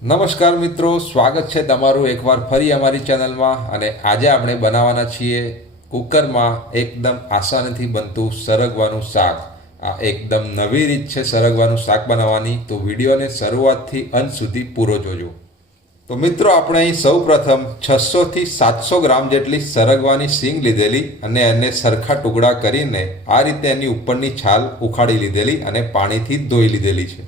નમસ્કાર મિત્રો, સ્વાગત છે તમારું એકવાર ફરી અમારી ચેનલમાં અને આજે આપણે બનાવવાના છીએ કુકરમાં એકદમ આસાનીથી બનતું સરગવાનું શાક. આ એકદમ નવી રીત છે સરગવાનું શાક બનાવવાની, તો વિડીયોને શરૂઆતથી અંત સુધી પૂરો જોજો. તો મિત્રો, આપણે અહીં સૌ પ્રથમ છસોથી સાતસો ગ્રામ જેટલી સરગવાની સિંગ લીધેલી અને એને સરખા ટુકડા કરીને આ રીતે એની ઉપરની છાલ ઉખાડી લીધેલી અને પાણીથી ધોઈ લીધેલી છે.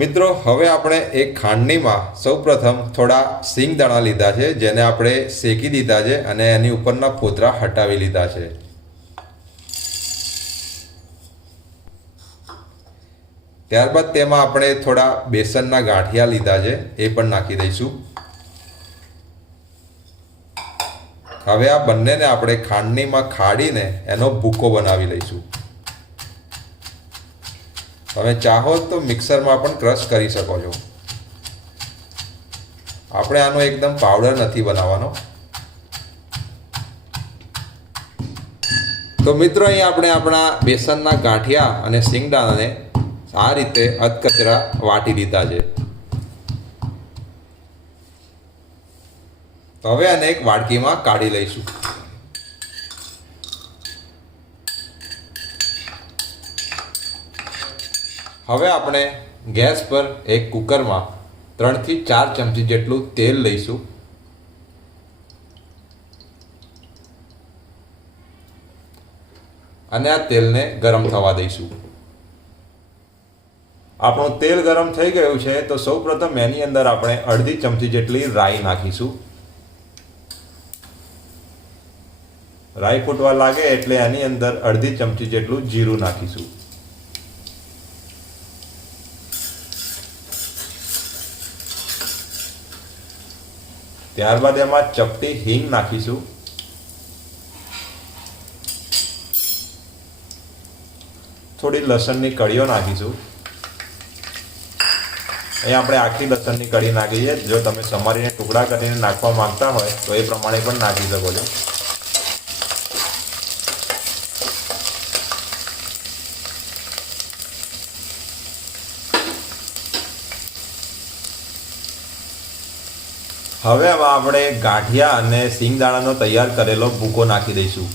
મિત્રો, હવે આપણે એક ખાંડણીમાં સૌપ્રથમ થોડા સિંગ દાણા લીધા છે, જેને આપણે શેકી દીધા છે અને એની ઉપરના ફોતરા હટાવી લીધા છે. ત્યારબાદ તેમાં આપણે થોડા બેસનના ગાંઠિયા લીધા છે, એ પણ નાખી દઈશું. હવે આ બંનેને આપણે ખાંડણીમાં ખાડીને એનો ભૂકો બનાવી લઈશું. તમે ચાહો તો મિક્સરમાં પણ ક્રશ કરી શકો છો. આપણે આનો એકદમ પાવડર નથી બનાવવાનો. તો મિત્રો, અહીં આપણે આપણા બેસનના ગાંઠિયા અને સિંગદાણાને આ રીતે અધકચરા વાટી દીધા છે. તો હવે આને એક વાડકીમાં કાઢી લઈશું. હવે આપણે ગેસ પર એક કુકરમાં ત્રણથી ચાર ચમચી જેટલું તેલ લઈશું. અને આ તેલને ગરમ થવા દઈશું. આપણું તેલ ગરમ થઈ ગયું છે, તો સૌપ્રથમ એની અંદર આપણે અડધી ચમચી જેટલી રાઈ નાખીશું. રાઈ ફૂટવા લાગે એટલે એની અંદર અડધી ચમચી જેટલું જીરું નાખીશું. ત્યારબાદ એમાં ચપટી હિંગ નાખીશું. થોડી લસણની કળીઓ નાખીશું. અહીં આપણે આખી લસણની કળી નાખી છે. જો તમે સમારીને ટુકડા કરીને નાખવા માંગતા હોય તો એ પ્રમાણે પણ નાખી શકો છો. હવે આમાં આપણે ગાંઠિયા અને સિંગદાણાનો તૈયાર કરેલો ભૂકો નાખી દઈશું.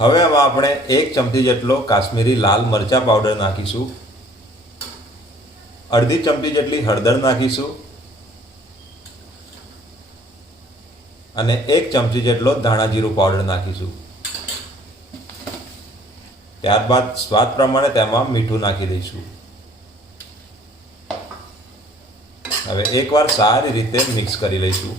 હવે આમાં આપણે એક ચમચી જેટલો કાશ્મીરી લાલ મરચા પાવડર નાખીશું. અડધી ચમચી જેટલી હળદર નાખીશું. અને એક ચમચી જેટલો ધાણા જીરું પાવડર નાખીશું. ત્યારબાદ સ્વાદ પ્રમાણે તેમાં મીઠું નાખી દઈશું. હવે એકવાર સારી રીતે મિક્સ કરી લઈશું.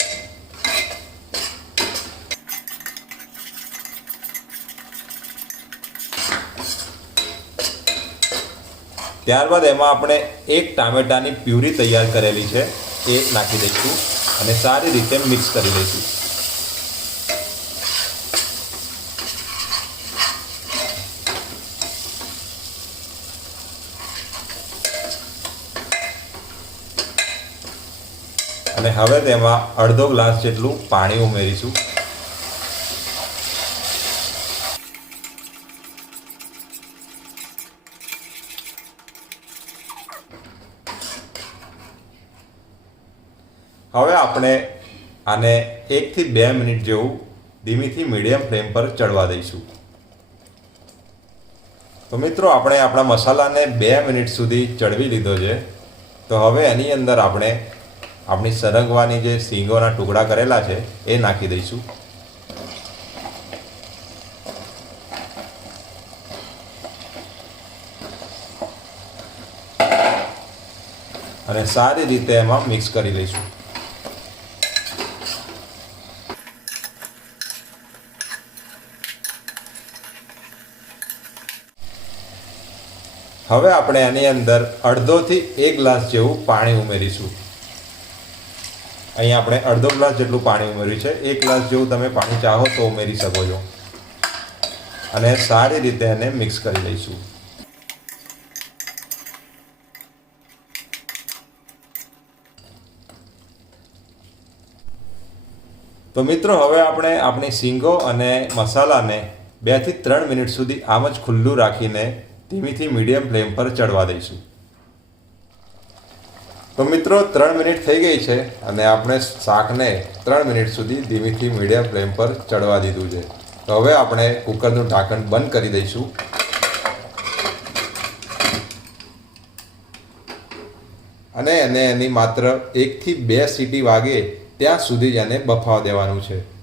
ત્યારબાદ એમાં આપણે એક ટામેટાની પ્યુરી તૈયાર કરેલી છે, એ નાખી દઈશું અને સારી રીતે મિક્સ કરી લઈશું. અને હવે તેમાં અડધો ગ્લાસ જેટલું પાણી ઉમેરીશું. હવે આપણે આને એકથી બે મિનિટ જેવું ધીમીથી મીડિયમ ફ્લેમ પર ચડવા દઈશું. તો મિત્રો, આપણે આપણા મસાલાને બે મિનિટ સુધી ચડવી લીધો છે. તો હવે એની અંદર આપણે આપણી સરગવાની જે સિંગોના ટુકડા કરેલા છે, એ નાખી દઈશું. અને સારી રીતે એમાં મિક્સ કરી લઈશું. હવે આપણે એની અંદર અડધોથી એક ગ્લાસ જેવું પાણી ઉમેરીશું. અહીં આપણે અડધો ગ્લાસ જેટલું પાણી ઉમેર્યું છે. એક ગ્લાસ જેવું તમે પાણી ચાહો તો ઉમેરી શકો છો. અને સારી રીતે એને મિક્સ કરી લઈશું. તો મિત્રો, હવે આપણે આપણી સિંગો અને મસાલાને બેથી ત્રણ મિનિટ સુધી આમ જ ખુલ્લું રાખીને ધીમીથી મીડિયમ ફ્લેમ પર ચડવા દઈશું. તો મિત્રો, ત્રણ મિનિટ થઈ ગઈ છે અને આપણે શાકને ત્રણ મિનિટ સુધી ધીમીથી મીડિયમ ફ્લેમ પર ચડવા દીધું છે. તો હવે આપણે કુકરનું ઢાંકણ બંધ કરી દઈશું. અને એને એની માત્ર એકથી બે સીટી વાગે ત્યાં સુધી જ એને બફાવા દેવાનું છે.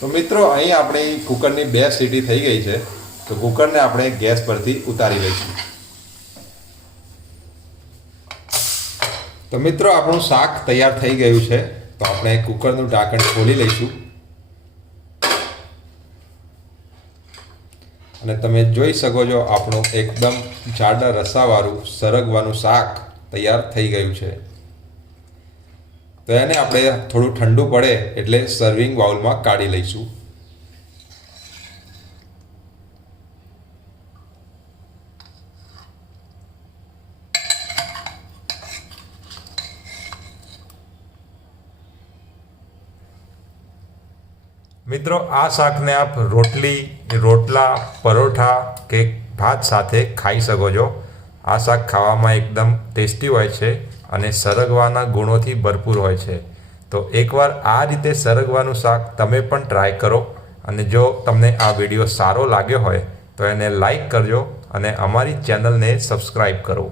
તો મિત્રો, અહીં આપણી કુકરની બે સીટી થઈ ગઈ છે. તો કુકરને આપણે ગેસ પરથી ઉતારી લઈશું. તો મિત્રો, આપણું શાક તૈયાર થઈ ગયું છે. તો આપણે કુકરનું ઢાંકણ ખોલી લઈશું. અને તમે જોઈ શકો છો, આપણું એકદમ જાડા રસાવાળું, સરગવાનું શાક તૈયાર થઈ ગયું છે. તો એને આપણે થોડું ઠંડુ પડે એટલે સર્વિંગ બાઉલમાં કાઢી લઈશું. મિત્રો, આ શાકને આપ રોટલી, રોટલા, પરોઠા કે ભાત સાથે ખાઈ શકો છો. આ શાક ખાવામાં એકદમ ટેસ્ટી હોય છે. અને સરગવાના ગુણોથી ભરપૂર હોય છે. તો એકવાર આ રીતે સરગવાનું શાક તમે પણ ટ્રાય કરો અને જો તમને આ વીડિયો સારો લાગ્યો હોય તો એને લાઈક કરજો અને અમારી ચેનલને સબસ્ક્રાઈબ કરો.